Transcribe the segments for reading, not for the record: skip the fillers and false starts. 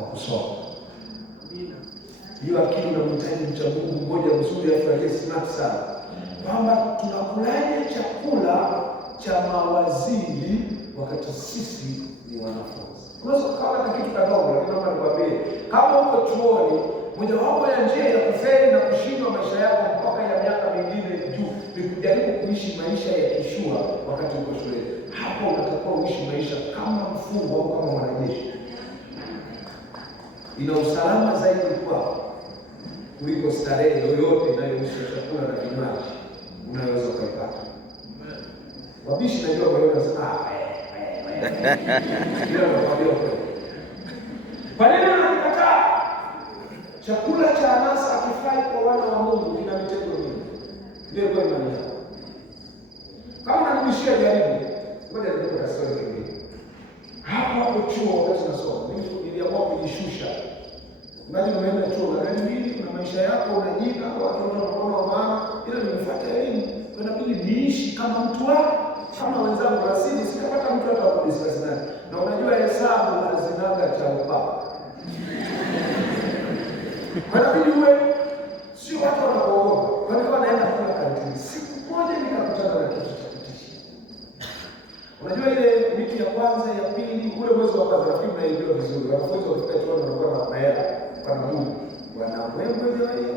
wa kusoma. Hiyo akili inamhitaji mcha Mungu mmoja mzuri aliye smart sana, kwamba tunakulaje chakula cha mawaziri wakati sisi ni wanafunzi. Unaweza kukawa na kitu kadogo, lakini naomba nikwambie, kama uko chuoni, mojawapo ya njia ya kufeli na kushindwa maisha yako mpaka ya miaka mingine juu ni kujaribu kuishi maisha ya kishua wakati uko shuleni. Hapo unatakiwa uishi maisha kama mfungwa au kama mwanajeshi. Ina usalama zaidi kwako kuliko starehe yoyote inayohusu chakula na kinywaji unayoweza kuipata. Wabishi najua kwa hiyo nasema ndio nakwambia kweli. Kwa nini unakataa? Chakula cha anasa hakifai kwa wana wa Mungu, kina mitego mingi. Ndio kwa imani yako. Kama unanibishia jaribu, ngoja nikupe kasoro nyingine. Hapo chuo wakati nasoma, niliamua kujishusha. Unajua unaenda chuo na gani mbili, una maisha yako, una jina, watoto wanaona maana, ila nimefuata elimu. Inabidi niishi kama mtu kama wenzangu rasmi, sikapata mtu hata wa discuss naye. Na unajua hesabu hazinaga cha upapa. Inabidi uwe sio watu wanaooga. Kwa nini wanaenda kula kantini? Siku moja nikakutana na kitu cha kutisha. Unajua ile wiki ya kwanza, ya pili, ule mwezi wa kwanza nafikiri mnaelewa vizuri. Wanafunzi wakifika chuo wanakuwa na hela kwa Mungu. Wanamwembe hiyo.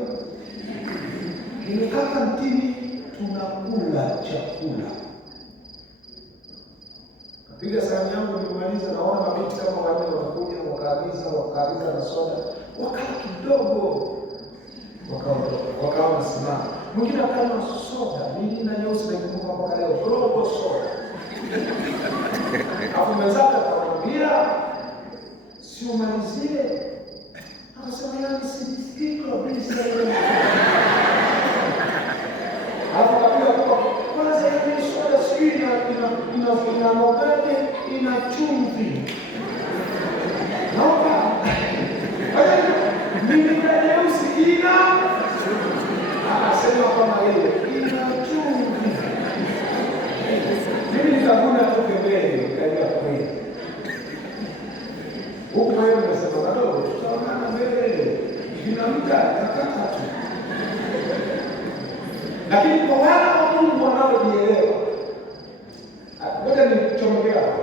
Nimekaa kantini tunakula chakula. Piga sahani yangu nimemaliza, naona mabinti kama wanne wanakuja wakaagiza na soda. Wakala kidogo. Wakawa wasimama. Mwingine akanywa soda, mimi na nyeusi na kikumbuka mpaka leo, robo soda. Hapo mwenzake akamwambia, si umalizie. Akasema yani sijisikii kabisa. Hapo kabla kwanza ile soda sio ina mabete, ina chumvi. Naomba. Mimi na nyeusi ina. Akasema kama ile ina chumvi. Mimi nikaguna tu pembeni, nikaenda kweli. Huko wewe unasema kadogo, tutaonana mbele. Vinamka nakata tu. Lakini kwa wale wa Mungu wanaojielewa, ngoja nichomekea hapo.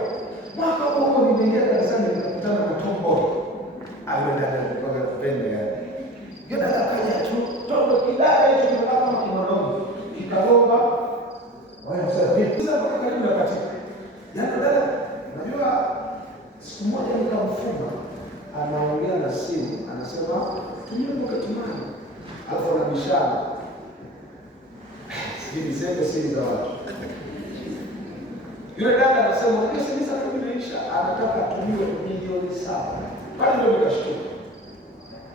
Mwaka huu niliingia kanisani nikakutana na tombo. Ameenda kwa kupenda yani. Yeye akaja tu, tombo kidada hicho kinakaa kama kimonono. Kikaomba, wao sasa vipi? Sasa kwa karibu na katika. Yaani dada, unajua siku moja nikamfunga, anaongea na simu, anasema tumie mkatumani. Alafu anabishana. Hivi sasa siri za watu. Yule dada anasema unajua sasa kama inaisha, anataka atumiwe milioni 7. Pale ndio nikashtuka.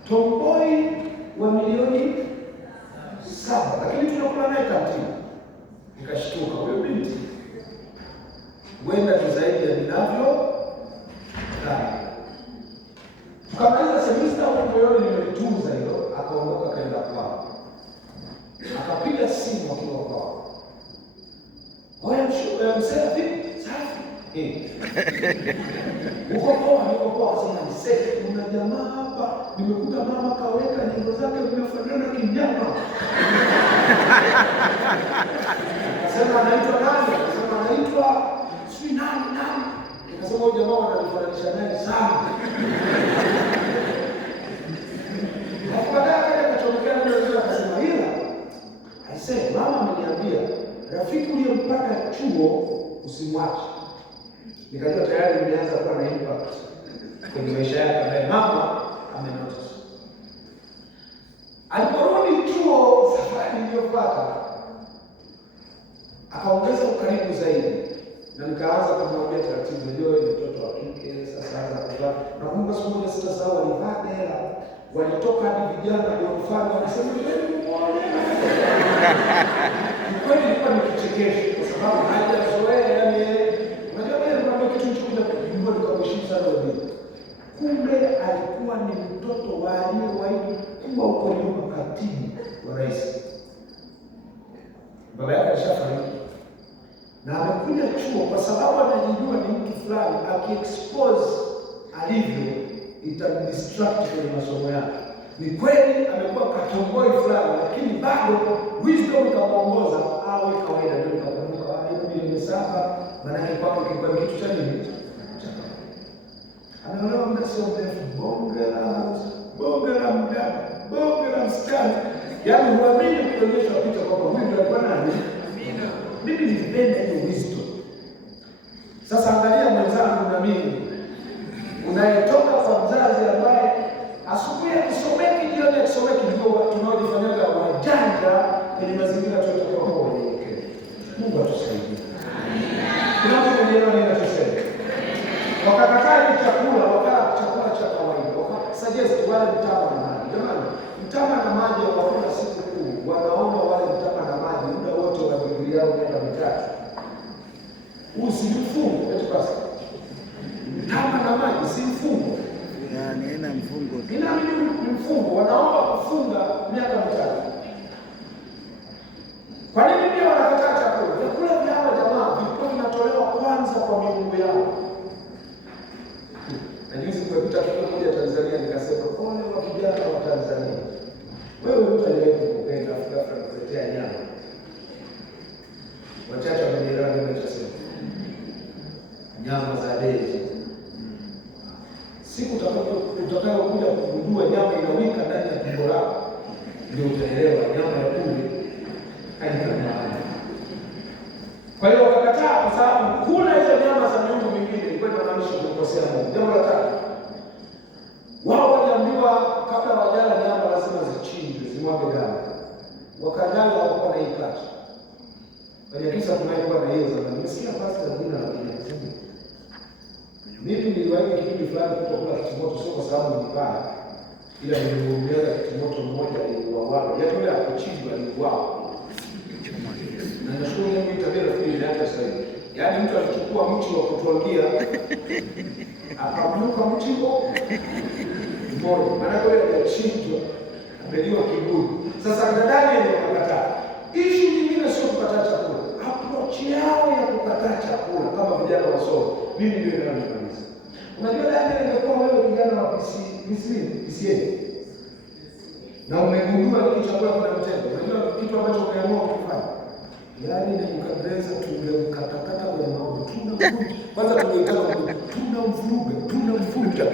Tomboi wa milioni 7, lakini tunakula naye kantini. Nikashtuka huyo binti. Wenda ni zaidi ya ninavyo ndani. Tukamaliza semester huko moyoni nimelitunza hilo, akaondoka kaenda kwao. Akapiga simu akiwa kwao. Oya msema vipi? Safi. Uko poa sana niseme kuna jamaa hapa nimekuta mama kaweka nyimbo zake zimefanana kinyama. Akasema anaitwa nani? Akasema anaitwa si nani. Akasema huyo jamaa wananifananisha naye sana. Baadaye akaja kuchomekea na yule akasema ila aisee mama ameniambia rafiki uliyempata chuo usimwache. Nikajua tayari nimeanza kuwa na impact kwenye maisha yake ambaye mama amenotice. Aliporudi chuo safari iliyofuata akaongeza ukaribu zaidi na nikaanza kumwambia taratibu, ndio ni mtoto wa kike sasa anza kuvaa. Nakumbuka siku moja sitasahau alivaa dera, walitoka hadi vijana ndio mfano wanasema wewe muone. Kweli ilikuwa ni kichekesho kwa sababu hajazoea yani unajua wewe unamwambia kitu kimoja kujua nikamheshimu sana wewe. Kumbe alikuwa ni mtoto wa aliyewahi kuwa huko nyuma katibu wa rais. Baba yake alishafariki. Na amekuja chuo kwa sababu anajijua ni mtu fulani, akiexpose alivyo itamdistract kwenye masomo yake. Ni kweli amekuwa katomboi fulani, lakini bado wisdom ikamuongoza awe kawaida. Ndio kakumbuka hiyo nimesaba, maana yake kwake kilikuwa kitu cha nini? Anaona muda sio mrefu, bonge la muda, bonge la msichana. Yaani huamini kuonyesha picha kwamba huyu ndio alikuwa nani? Amina. Mimi nipenda hiyo wisdom. Sasa angalia mwenzangu na mimi, unayetoka kwa mzazi ambaye asubuhi akisomeki, jioni akisomeki, ndio tunaojifanyaga wajanja kwenye mazingira tunayotoka kwa wenyewe. Mungu atusaidie. Amina. Kuna mtu mwenyewe anachosema. Wakakataa chakula, wakala chakula cha kawaida. Wakasuggest wale mtama na maji. Jamani, mtama na maji wakakula siku kuu. Wanaomba wale mtama na maji muda wote wa Biblia yao miaka mitatu. Usifungo eti basi. Mtama na maji si mfungo. Yaani ina mfungo. Ina mfungo, wanaomba kufunga miaka mitatu. Kwa nini pia wanakataa chakula? Vyakula vya hawa jamaa vilikuwa vinatolewa kwanza kwa miungu yao. Na juzi kupita kitu moja Tanzania nikasema pole wa vijana wa Tanzania. Wewe mtu aliyewahi kupenda Afrika kuletea nyama. Wachache wamenielewa ninachosema. Nyama za deli. Siku utakayokuja kugundua nyama inawika ndani ya tumbo lako, ndio utaelewa nyama ya kuli haina maana. Kwa hiyo wakakataa kwa sababu kula hizo nyama za miungu mingine ilikuwa inamaanisha kukosea Mungu. Jambo la tatu, wao waliambiwa kabla wajala nyama lazima zichinjwe, zimwage damu. Wakajala wakuwa na ikati. Kwenye kisa tunayokuwa na hiyo zamani, nimesikia pastor jina la kile. Mimi niliwahi kipindi fulani kutokula kitimoto, sio kwa sababu ni mbaya, ila nilimuongeza kitimoto mmoja aliuawa. Yaani yule akuchinjwa aliuawa. Na nashukuru Mungu tabia rafiki yake sasa hivi. Yaani mtu alichukua mti wa kutwangia akamnuka mti huo mmoja. Maana yule aliyechinjwa ameliwa kiburi. Sasa ndani ndio kukataa. Issue nyingine sio kukataa chakula. Approach yao ya kukataa chakula kama vijana wasomi. Mimi ndio ninamaliza. Unajua Daniel ingekuwa wewe kijana wa PCA. Na umegundua hiki chakula kuna mtego. Unajua kitu ambacho umeamua kufanya. Yaani ni kukabreza tungemkatakata kwenye maombi. Kwanza tungeitaka tunamvuruga, tunamfunja,